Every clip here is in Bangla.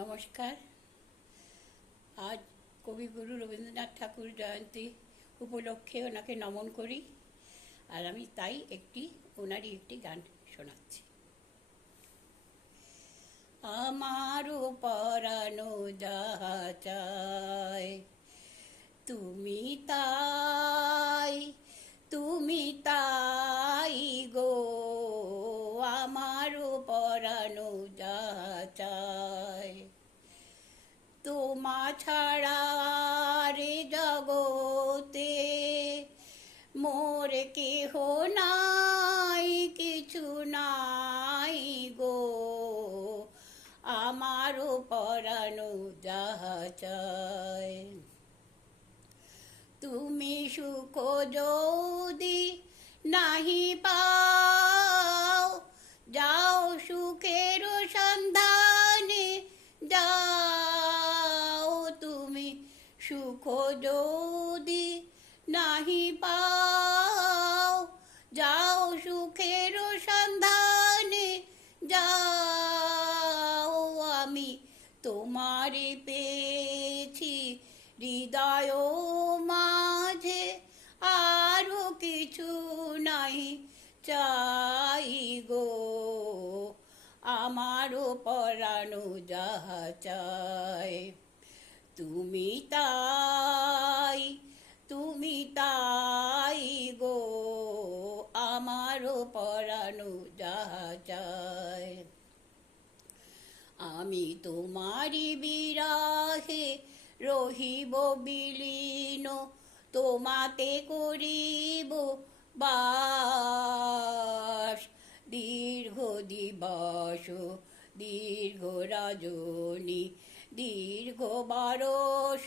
নমস্কার। আজ কবিগুরু রবীন্দ্রনাথ ঠাকুর জয়ন্তী উপলক্ষে ওনাকে নমন করি, আর আমি তাই ওনারই একটি গান শোনাচ্ছি। আমারও পরানো যাহা চায় তুমি তাই, তুমি তাই গো। আমারও পরানো যাহা চায় তোমা ছাড়া রে জগতে মোর কেহ নাই, কিছু নাই গো। আমারও পরানো যাহা চায় তুমি সুখ যদি নাহি পাও, যাও সুখের সন্ধানে যাও। তুমি সুখ যদি নাহি পাও, যাও সুখের সন্ধানে যাও। আমি তোমারে পেয়েছি হৃদয় মাঝে, আরো কিছু নাই চাই গো। আমারও পরানো যাহা চায় তুমি তাই, তুমি তাই গো। আমারও পরানো যাহা চায় আমি তোমারি বিরাহে রহিব বিলীন, তোমাতে করিব বাস। দীর্ঘ দিবস দীর্ঘ রজনী দীর্ঘ বরষ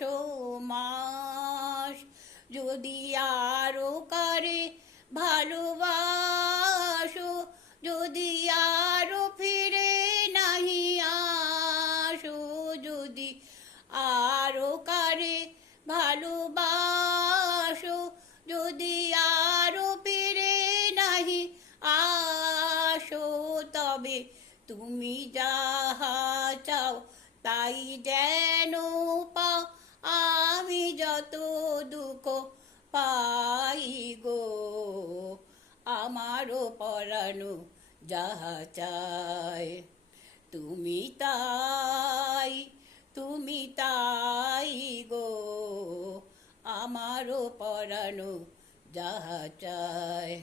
মাস, যদি আরো কারে ভালোবাসো, যদি আরো ফিরে নাহি আসো, যদি আরো কারে ভালোবাসো, যদি আরো ফিরে নাহি আসো, তবে তুমি যাহা চাও তাই যেন পাও। আমি যত দুঃখ পাই গো, আমারও পরানো যাহা চায় তুমি তাই, তুমি তাই গো। আমারও পরানো যাহা চায়।